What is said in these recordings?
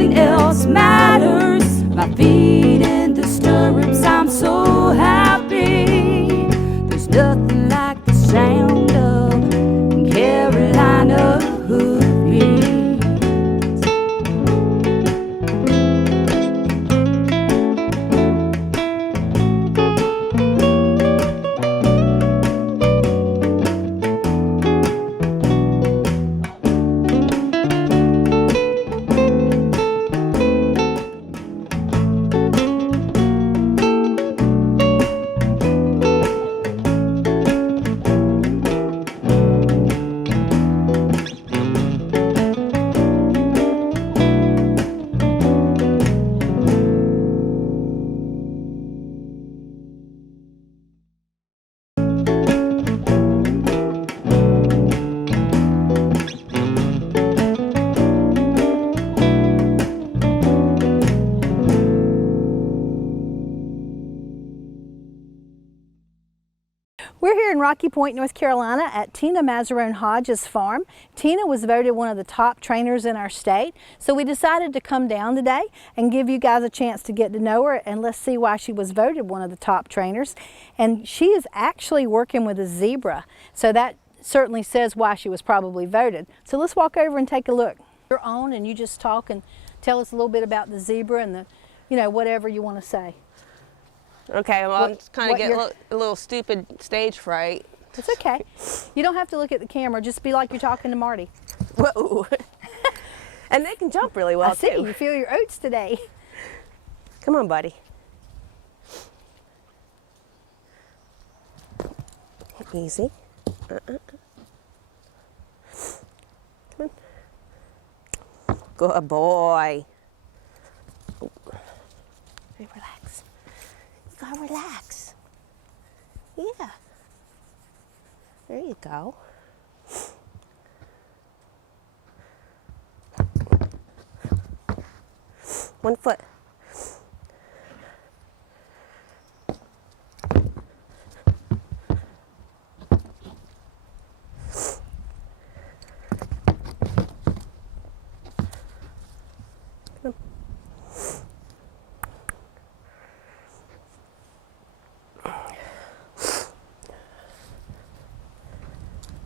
nothing else matters. My feet in the stirrups, I'm so happy. There's nothing like the sound of Carolina hoofbeats. We're here in Rocky Point, North Carolina at Teana Hodge's farm. Teana was voted one of the top trainers in our state, so we decided to come down today and give you guys a chance to get to know her, and let's see why she was voted one of the top trainers. And she is actually working with a zebra, so that certainly says why she was probably voted. So let's walk over and take a look. You're on, and you just talk and tell us a little bit about the zebra and the, you know, whatever you want to say. Okay, well, I'm just kind of getting a little stupid stage fright. It's okay. You don't have to look at the camera. Just be like you're talking to Marty. Whoa. And they can jump really well, I see. too. You feel your oats today. Come on, buddy. Easy. Come on. Good boy. Hey, relax. You gotta relax. Yeah. There you go. One foot.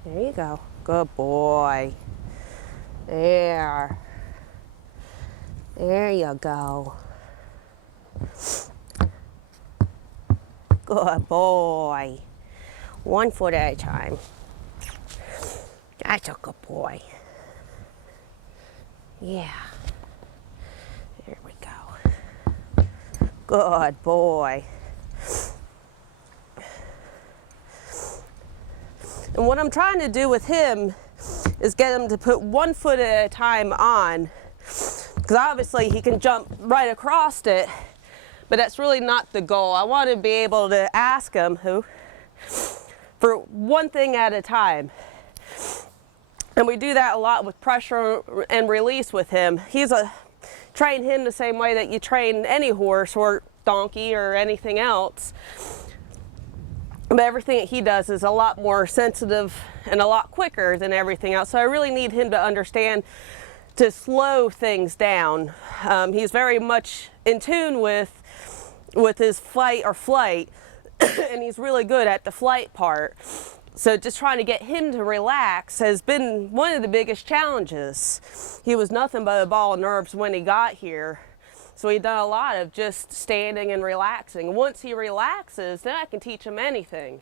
There you go. Good boy. There. There you go. Good boy. 1 foot at a time. That's a good boy. Yeah. There we go. Good boy. And what I'm trying to do with him is get him to put 1 foot at a time on, because obviously he can jump right across it, but that's really not the goal. I want to be able to ask him for one thing at a time. And we do that a lot with pressure and release with him. Train him the same way that you train any horse or donkey or anything else. But everything that he does is a lot more sensitive and a lot quicker than everything else. So I really need him to understand to slow things down. He's very much in tune with his fight or flight, and he's really good at the flight part. So just trying to get him to relax has been one of the biggest challenges. He was nothing but a ball of nerves when he got here. So he'd done a lot of just standing and relaxing. Once he relaxes, then I can teach him anything.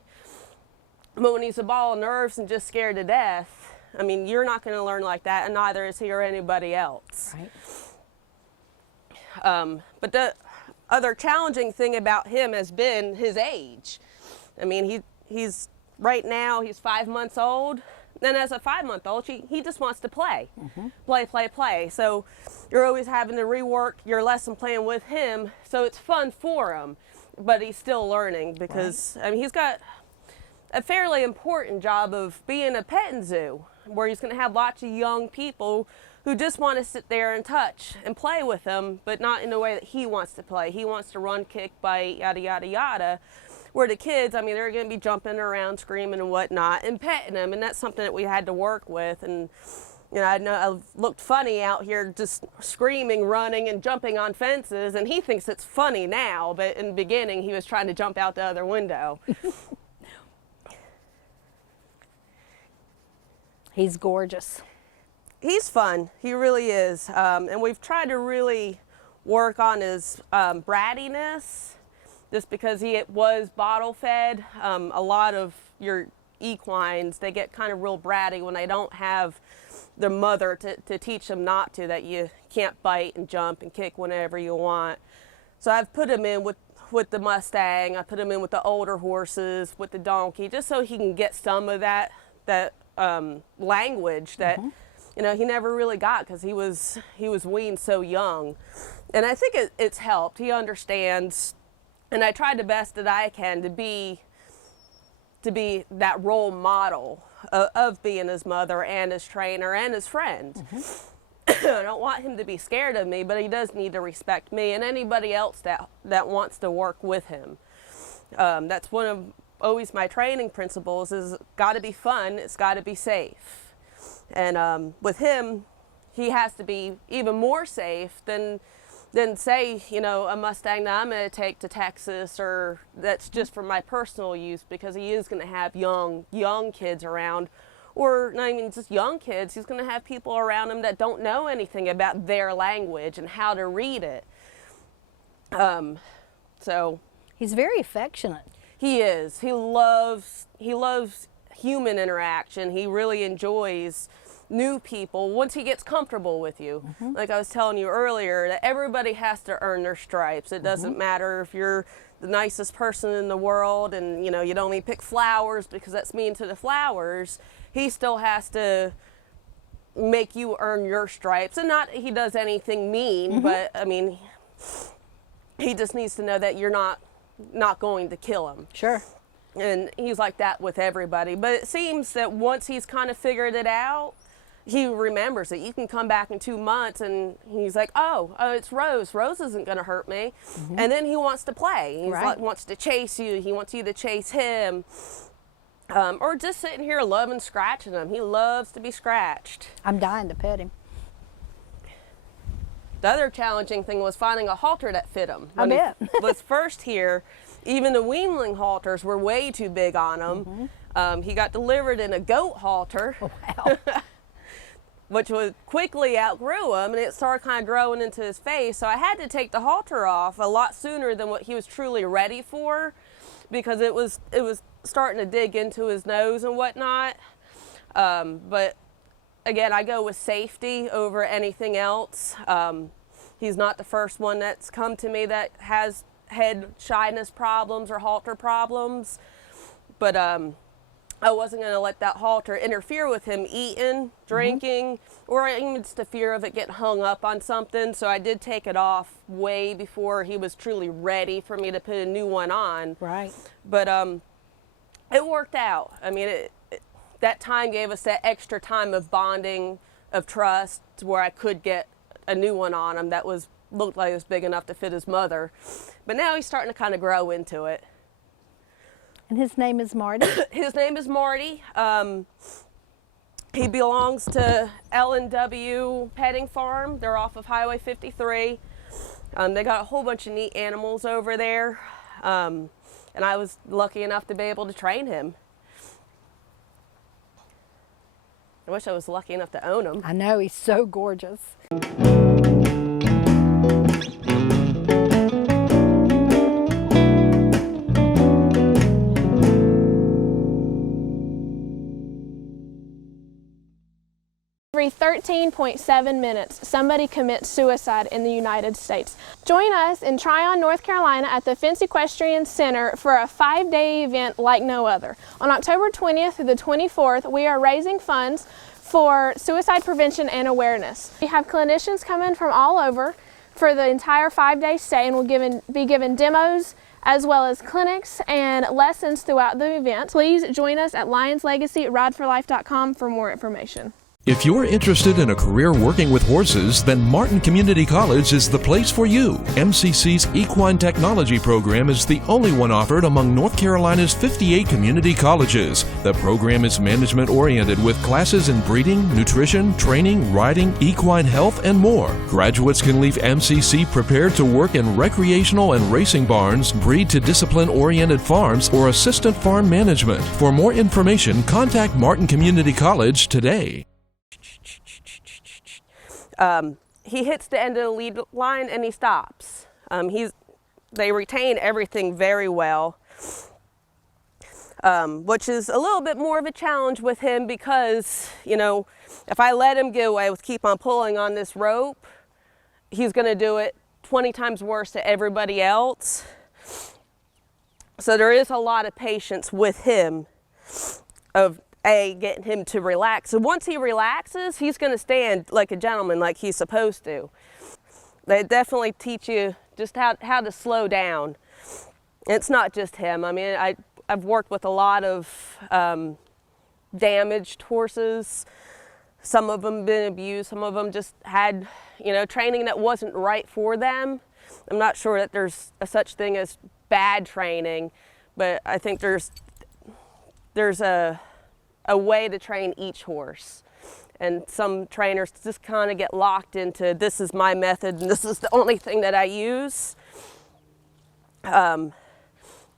But when he's a ball of nerves and just scared to death, I mean, you're not going to learn like that, and neither is he or anybody else. Right. But the other challenging thing about him has been his age. I mean, he's right now, he's 5 months old. And as a 5-month-old, he just wants to play. Play, play, play. So you're always having to rework your lesson plan with him. So it's fun for him, but he's still learning because I mean, he's got a fairly important job of being a petting zoo, where he's going to have lots of young people who just want to sit there and touch and play with him, but not in the way that he wants to play. He wants to run, kick, bite, yada, yada, yada. Where the kids, I mean, they're going to be jumping around, screaming and whatnot, and petting them, and that's something that we had to work with. And You know, I know I looked funny out here just screaming, running, and jumping on fences, and he thinks it's funny now, but in the beginning he was trying to jump out the other window. He's gorgeous. He's fun, he really is. And we've tried to really work on his brattiness, just because he was bottle fed. A lot of your equines, they get kind of real bratty when they don't have their mother to teach them not to, that you can't bite and jump and kick whenever you want. So I've put him in with the Mustang, I put him in with the older horses, with the donkey, just so he can get some of that language that you know, he never really got, because he was weaned so young. And I think it's helped. He understands, and I tried the best that I can to be that role model of being his mother and his trainer and his friend. I don't want him to be scared of me, but he does need to respect me and anybody else that wants to work with him. That's one of always my training principles, is got to be fun, it's got to be safe. And with him, he has to be even more safe than say, you know, a Mustang that I'm going to take to Texas, or that's just for my personal use, because he is going to have young kids around, or not even just young kids. He's going to have people around him that don't know anything about their language and how to read it. So He's very affectionate. he is. He loves human interaction. He really enjoys new people once he gets comfortable with you. Like I was telling you earlier, that everybody has to earn their stripes. It doesn't matter if you're the nicest person in the world and, you know, you'd only pick flowers because that's mean to the flowers. He still has to make you earn your stripes. And not he does anything mean, but I mean, he just needs to know that you're not going to kill him. Sure. And he's like that with everybody. But it seems that once he's kind of figured it out, he remembers it. You can come back in 2 months and he's like, oh, it's Rose. Rose isn't going to hurt me. And then he wants to play. He wants to chase you. He wants you to chase him. Or just sitting here loving scratching him. He loves to be scratched. I'm dying to pet him. The other challenging thing was finding a halter that fit him. I bet. He was first here, even the weanling halters were way too big on him. He got delivered in a goat halter. Oh, wow. Which would quickly outgrew him, and it started kind of growing into his face. So I had to take the halter off a lot sooner than what he was truly ready for, because it was starting to dig into his nose and whatnot. But again, I go with safety over anything else. He's not the first one that's come to me that has head shyness problems or halter problems, but I wasn't going to let that halter interfere with him eating, drinking, or even just the fear of it getting hung up on something. So I did take it off way before he was truly ready for me to put a new one on. Right. But it worked out. I mean, that time gave us that extra time of bonding, of trust, to where I could get a new one on him that looked like it was big enough to fit his mother. But now he's starting to kind of grow into it. And his name is Marty? His name is Marty. He belongs to L&W Petting Farm. They're off of Highway 53. They got a whole bunch of neat animals over there. And I was lucky enough to be able to train him. I wish I was lucky enough to own him. I know, he's so gorgeous. 13.7 minutes, somebody commits suicide in the United States. Join us in Tryon, North Carolina at the Fence Equestrian Center for a 5-day event like no other. On October 20th through the 24th, we are raising funds for suicide prevention and awareness. We have clinicians coming from all over for the entire 5-day stay, and we'll be given demos as well as clinics and lessons throughout the event. Please join us at lionslegacyrideforlife.com for more information. If you're interested in a career working with horses, then Martin Community College is the place for you. MCC's Equine Technology program is the only one offered among North Carolina's 58 community colleges. The program is management-oriented with classes in breeding, nutrition, training, riding, equine health, and more. Graduates can leave MCC prepared to work in recreational and racing barns, breed to discipline-oriented farms, or assistant farm management. For more information, contact Martin Community College today. He hits the end of the lead line and he stops. They retain everything very well, which is a little bit more of a challenge with him because, you know, if I let him get away with keep on pulling on this rope, he's going to do it 20 times worse to everybody else. So there is a lot of patience with him of getting him to relax. So once he relaxes, he's going to stand like a gentleman, like he's supposed to. They definitely teach you just how to slow down. It's not just him. I mean, I've worked with a lot of damaged horses. Some of them been abused. Some of them just had, you know, training that wasn't right for them. I'm not sure that there's a such thing as bad training, but I think there's a way to train each horse. And some trainers just kind of get locked into, this is my method and this is the only thing that I use. To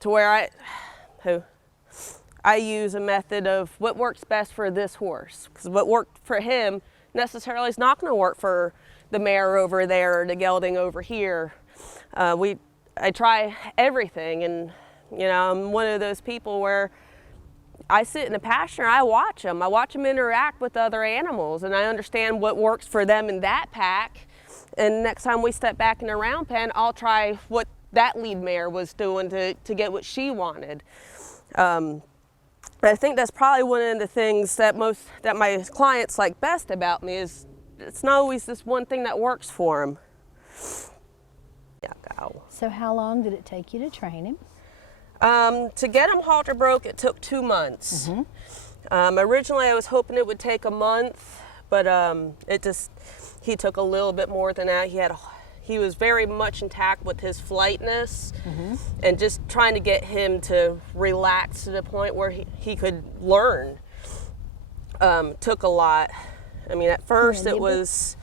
where I use a method of what works best for this horse. Because what worked for him necessarily is not going to work for the mare over there or the gelding over here. I try everything, and you know, I'm one of those people where I sit in the pasture and I watch them. I watch them interact with other animals, and I understand what works for them in that pack. And next time we step back in the round pen, I'll try what that lead mare was doing to get what she wanted. I think that's probably one of the things that my clients like best about me is it's not always this one thing that works for them. Yeah, go. So how long did it take you to train him? To get him halter broke, it took 2 months. Mm-hmm. Originally, I was hoping it would take a month, but he took a little bit more than that. He was very much intact with his flightness, mm-hmm. and just trying to get him to relax to the point where he could learn took a lot. I mean, at first it was,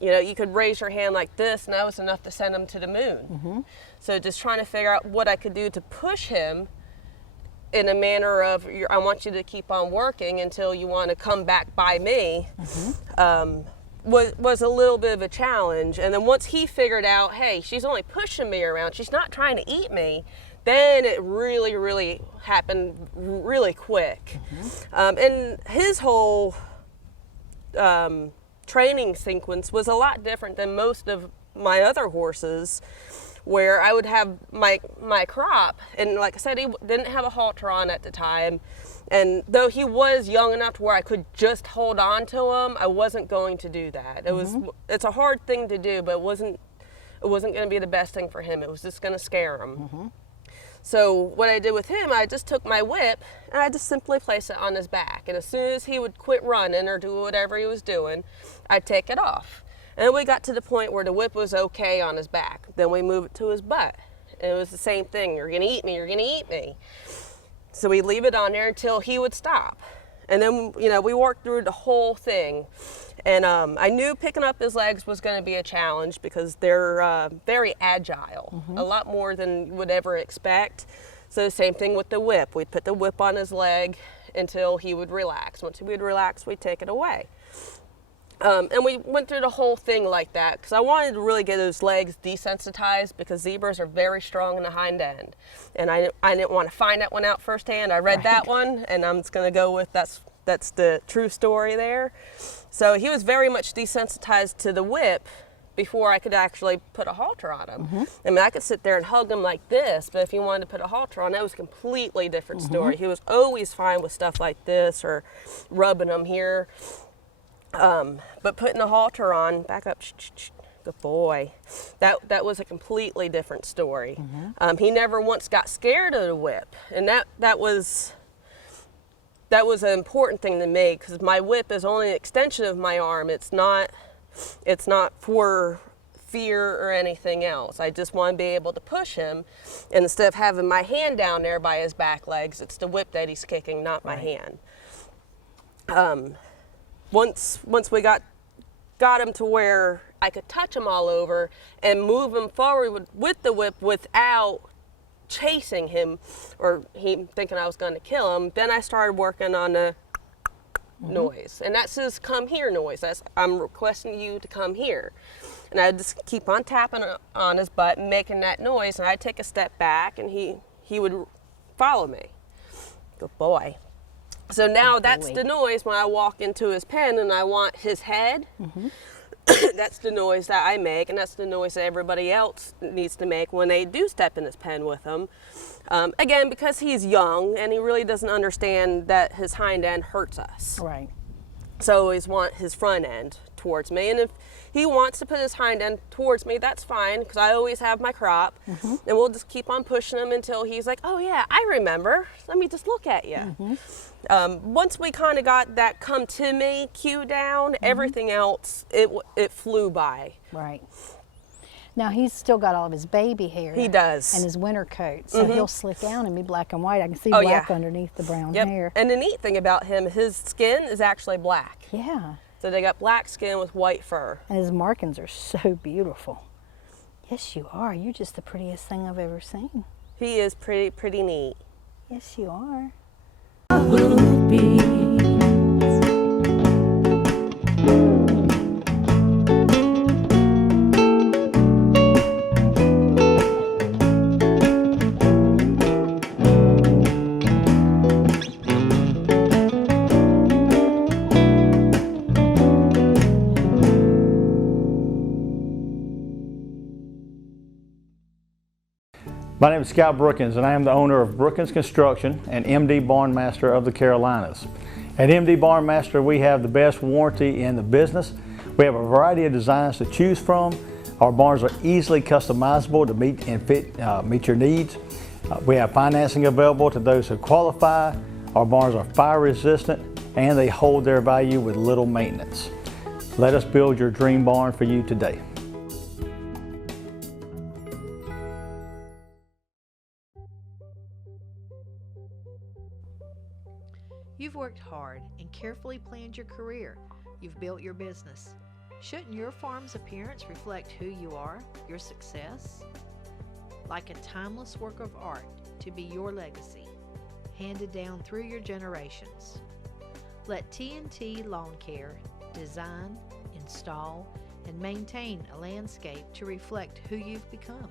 you know, you could raise your hand like this, and that was enough to send him to the moon. Mm-hmm. So just trying to figure out what I could do to push him in a manner of, I want you to keep on working until you want to come back by me, mm-hmm. Was a little bit of a challenge. And then once he figured out, hey, she's only pushing me around, she's not trying to eat me, then it really, really happened really quick. Mm-hmm. And his whole training sequence was a lot different than most of my other horses, where I would have my crop, and like I said, he didn't have a halter on at the time, and though he was young enough to where I could just hold on to him, I wasn't going to do that. Mm-hmm. It's a hard thing to do, but it wasn't going to be the best thing for him. It was just going to scare him. Mm-hmm. So what I did with him, I just took my whip and I just simply placed it on his back, and as soon as he would quit running or do whatever he was doing, I'd take it off. And then we got to the point where the whip was okay on his back. Then we moved it to his butt. And it was the same thing. You're going to eat me. You're going to eat me. So we'd leave it on there until he would stop. And then, you know, we worked through the whole thing. And I knew picking up his legs was going to be a challenge because they're very agile, mm-hmm. a lot more than you would ever expect. So the same thing with the whip. We'd put the whip on his leg until he would relax. Once he would relax, we'd take it away. And we went through the whole thing like that because I wanted to really get his legs desensitized because zebras are very strong in the hind end. And I didn't want to find that one out firsthand. I read that one, and I'm just going to go with that's the true story there. So he was very much desensitized to the whip before I could actually put a halter on him. Mm-hmm. I mean, I could sit there and hug him like this, but if he wanted to put a halter on, that was a completely different mm-hmm. story. He was always fine with stuff like this or rubbing him here. But putting a halter on, back up, good boy, that was a completely different story. Mm-hmm. He never once got scared of the whip, and that was that was an important thing to me, because my whip is only an extension of my arm. It's not for fear or anything else. I just want to be able to push him, and instead of having my hand down there by his back legs, it's the whip that he's kicking, not my hand. Once we got him to where I could touch him all over and move him forward with the whip without chasing him or he thinking I was going to kill him, then I started working on the noise. And that's his come here noise. That's, I'm requesting you to come here. And I'd just keep on tapping on his butt and making that noise, and I'd take a step back and he would follow me. Good boy. So now that's the noise when I walk into his pen and I want his head. That's the noise that I make, and that's the noise that everybody else needs to make when they do step in his pen with him. Again, because he's young and he really doesn't understand that his hind end hurts us. Right. So I always want his front end towards me, and if he wants to put his hind end towards me, that's fine, because I always have my crop, and we'll just keep on pushing him until he's like, oh yeah, I remember, let me just look at you. Once we kind of got that come to me cue down, everything else, it flew by. Right. Now he's still got all of his baby hair. He does. And his winter coat, so he'll slick down and be black and white. I can see black underneath the brown hair. And the neat thing about him, his skin is actually black. Yeah. So they got black skin with white fur. And his markings are so beautiful. Yes, you are. You're just the prettiest thing I've ever seen. He is pretty neat. Yes, you are. My name is Scott Brookins, and I am the owner of Brookins Construction and MD Barn Master of the Carolinas. At MD Barn Master, we have the best warranty in the business. We have a variety of designs to choose from. Our barns are easily customizable to meet your needs. We have financing available to those who qualify. Our barns are fire resistant, and they hold their value with little maintenance. Let us build your dream barn for you today. You've worked hard and carefully planned your career. You've built your business. Shouldn't your farm's appearance reflect who you are, your success? Like a timeless work of art to be your legacy, handed down through your generations. Let T&T Lawn Care design, install, and maintain a landscape to reflect who you've become.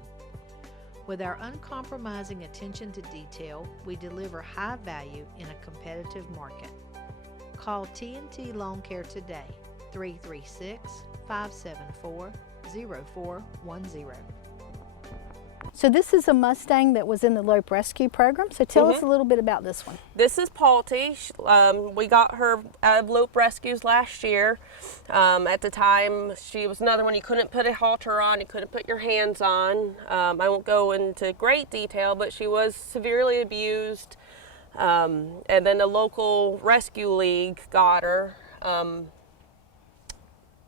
With our uncompromising attention to detail, we deliver high value in a competitive market. Call T&T Lawn Care today, 336-574-0410. So this is a Mustang that was in the Lope Rescue Program. So tell us a little bit about this one. This is Palty. We got her out of Lope Rescues last year. At the time, she was another one you couldn't put a halter on, you couldn't put your hands on. I won't go into great detail, but she was severely abused. And then the local rescue league got her.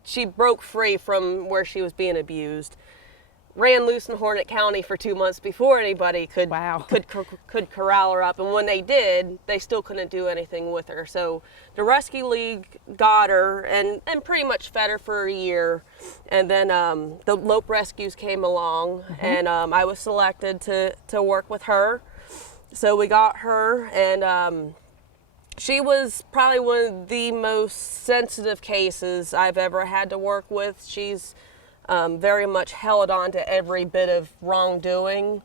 She broke free from where she was being abused. Ran loose in Hornet County for 2 months before anybody could corral her up, and when they did, they still couldn't do anything with her. So the Rescue League got her and pretty much fed her for a year, and then the Lope Rescues came along, and I was selected to work with her. So we got her, and she was probably one of the most sensitive cases I've ever had to work with. She's very much held on to every bit of wrongdoing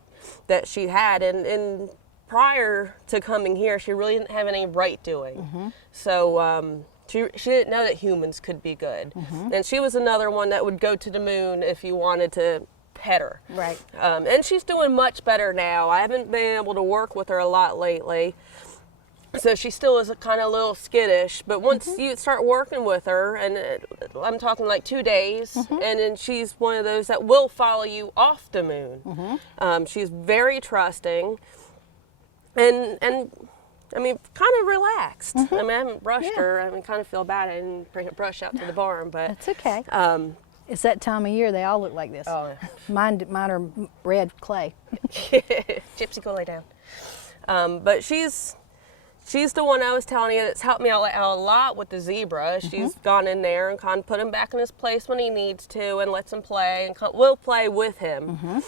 that she had, and prior to coming here, she really didn't have any right doing. So she didn't know that humans could be good, and she was another one that would go to the moon if you wanted to pet her. Right. And she's doing much better now. I haven't been able to work with her a lot lately. So she still is kind of a little skittish, but once you start working with her, and I'm talking like 2 days, and then she's one of those that will follow you off the moon. She's very trusting, and I mean, kind of relaxed. I mean, I haven't brushed her. I mean, kind of feel bad I didn't bring a brush out to the barn, but That's okay. It's that time of year. They all look like this. Oh, Mine are red clay. Gypsy, go lay down. But she's the one I was telling you that's helped me out a lot with the zebra. She's gone in there and kind of put him back in his place when he needs to and lets him play and will play with him,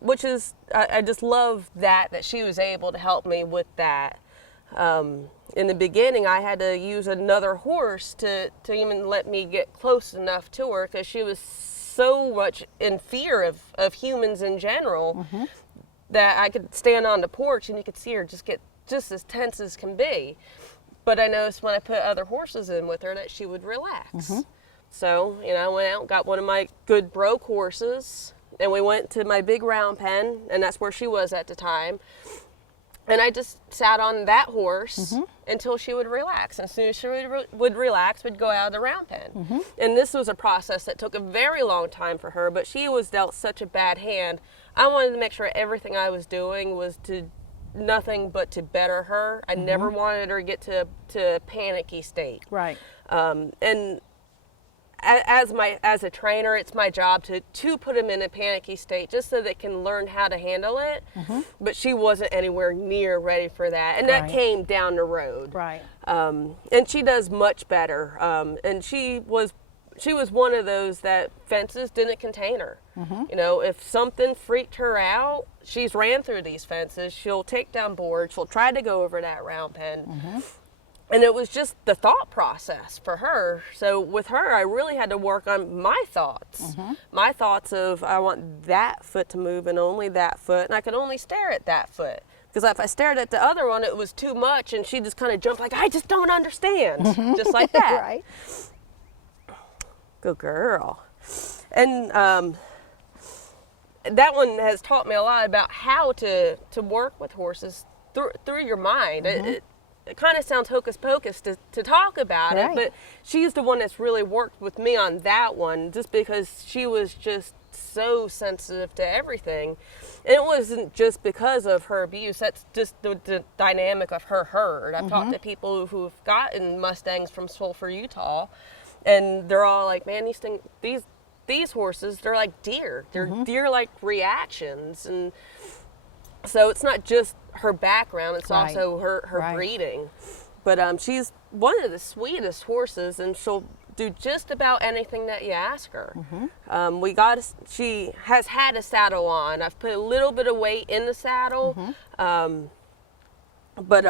which is, I just love that she was able to help me with that. In the beginning, I had to use another horse to even let me get close enough to her because she was so much in fear of humans in general that I could stand on the porch and you could see her just get just as tense as can be. But I noticed when I put other horses in with her that she would relax. So, you know, I went out and got one of my good broke horses and we went to my big round pen, and that's where she was at the time. And I just sat on that horse until she would relax. As soon as she would relax, we'd go out of the round pen. And this was a process that took a very long time for her, but she was dealt such a bad hand. I wanted to make sure everything I was doing was nothing but to better her. I never wanted her to get to a panicky state. Right. And as a trainer, it's my job to put them in a panicky state just so they can learn how to handle it. But she wasn't anywhere near ready for that, and that came down the road. Right. And she does much better. And she was one of those that fences didn't contain her. You know, if something freaked her out, she's ran through these fences. She'll take down boards. She'll try to go over that round pen. And it was just the thought process for her. So with her, I really had to work on my thoughts. My thoughts of, I want that foot to move and only that foot, and I could only stare at that foot. Because if I stared at the other one, it was too much, and she just kind of jumped like, I just don't understand, just like that. Right. Good girl. And that one has taught me a lot about how to work with horses through your mind. It kind of sounds hocus pocus to talk about it, but she's the one that's really worked with me on that one, just because she was just so sensitive to everything. And it wasn't just because of her abuse, that's just the dynamic of her herd. I've talked to people who've gotten Mustangs from Sulphur, Utah, and they're all like, man, these horses, they're like deer. They're deer-like reactions. And so it's not just her background, it's also her breeding. But she's one of the sweetest horses, and she'll do just about anything that you ask her. She has had a saddle on. I've put a little bit of weight in the saddle, but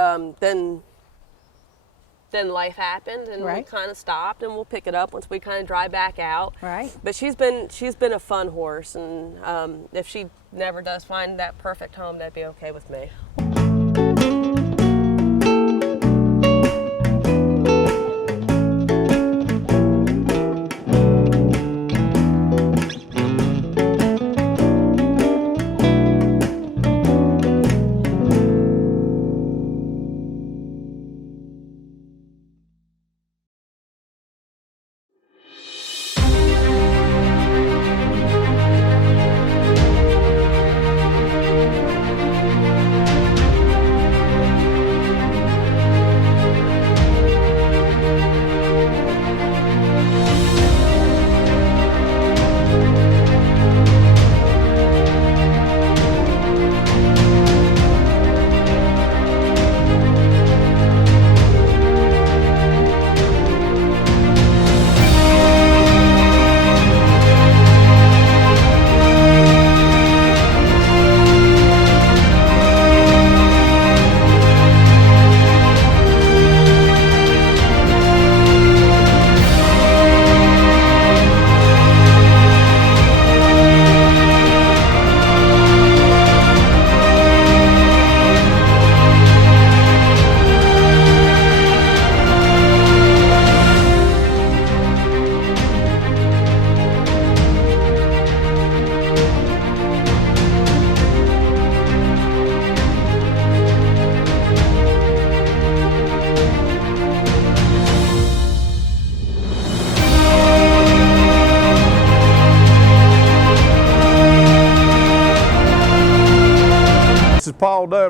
then life happened, and we kind of stopped, and we'll pick it up once we kind of dry back out. Right. But she's been a fun horse, and if she never does find that perfect home, that'd be okay with me.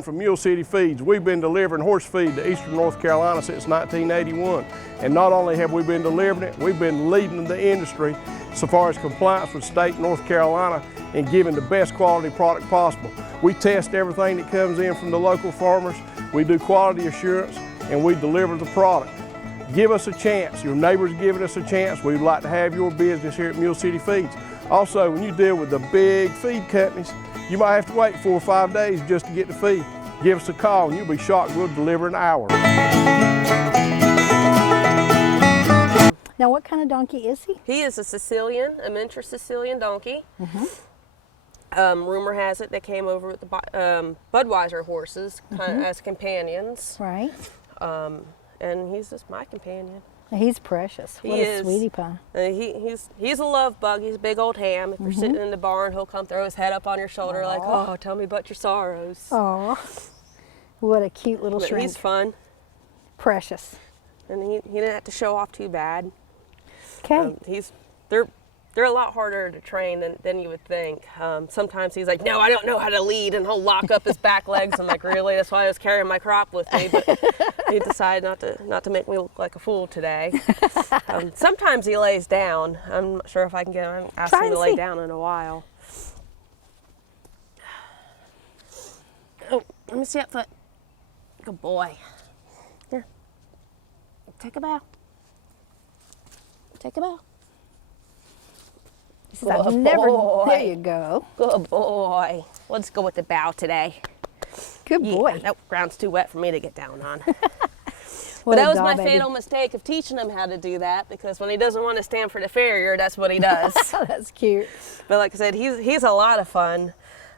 Dunn from Mule City Feeds. We've been delivering horse feed to eastern North Carolina since 1981. And not only have we been delivering it, we've been leading the industry so far as compliance with state North Carolina and giving the best quality product possible. We test everything that comes in from the local farmers. We do quality assurance and we deliver the product. Give us a chance. Your neighbors giving us a chance. We'd like to have your business here at Mule City Feeds. Also, when you deal with the big feed companies, you might have to wait 4 or 5 days just to get the feed. Give us a call and you'll be shocked we'll deliver in an hour. Now, what kind of donkey is he? He is a Sicilian, a miniature Sicilian donkey. Rumor has it they came over with the Budweiser horses as companions. Right. And he's just my companion. He's precious. What a sweetie pie. He's a love bug. He's a big old ham. If you're sitting in the barn, he'll come throw his head up on your shoulder like, oh, tell me about your sorrows. Aw, what a cute little shrimp. He's fun. Precious. And he didn't have to show off too bad. Okay. They're a lot harder to train than you would think. Sometimes he's like, no, I don't know how to lead, and he'll lock up his back legs. I'm like, really? That's why I was carrying my crop with me. But he decided not to make me look like a fool today. Sometimes he lays down. I'm not sure if I can get him. Ask him to lay down in a while. Oh, let me see that foot. Good boy. Here. Take a bow. Take a bow. I've never. There you go. Good boy. Let's go with the bow today. Good boy. Nope, ground's too wet for me to get down on. But that was my fatal mistake of teaching him how to do that, because when he doesn't want to stand for the farrier, that's what he does. That's cute. But like I said, he's a lot of fun.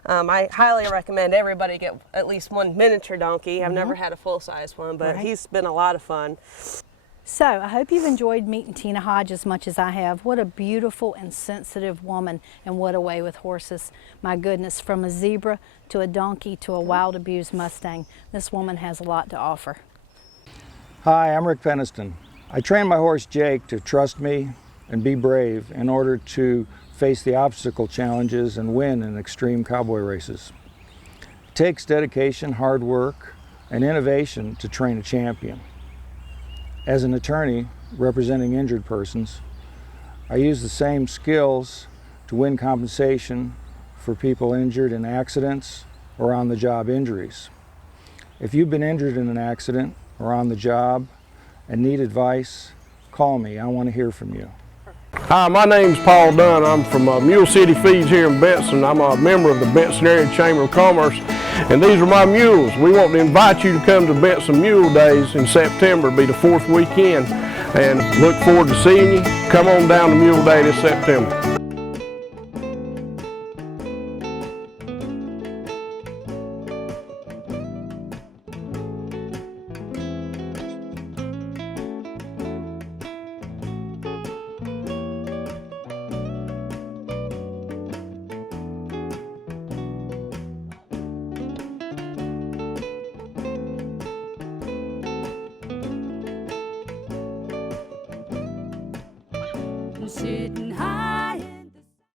I highly recommend everybody get at least one miniature donkey. I've never had a full-size one, but he's been a lot of fun. So I hope you've enjoyed meeting Teana Hodge as much as I have. What a beautiful and sensitive woman, and what a way with horses. My goodness, from a zebra to a donkey to a wild abused Mustang, this woman has a lot to offer. Hi, I'm Rick Peniston. I train my horse Jake to trust me and be brave in order to face the obstacle challenges and win in extreme cowboy races. It takes dedication, hard work, and innovation to train a champion. As an attorney representing injured persons, I use the same skills to win compensation for people injured in accidents or on-the-job injuries. If you've been injured in an accident or on the job and need advice, call me. I want to hear from you. Hi, my name's Paul Dunn. I'm from Mule City Feeds here in Benson. I'm a member of the Benson Area Chamber of Commerce, and these are my mules. We want to invite you to come to Benson Mule Days in September. It'll be the 4th weekend, and look forward to seeing you. Come on down to Mule Day this September. Sitting high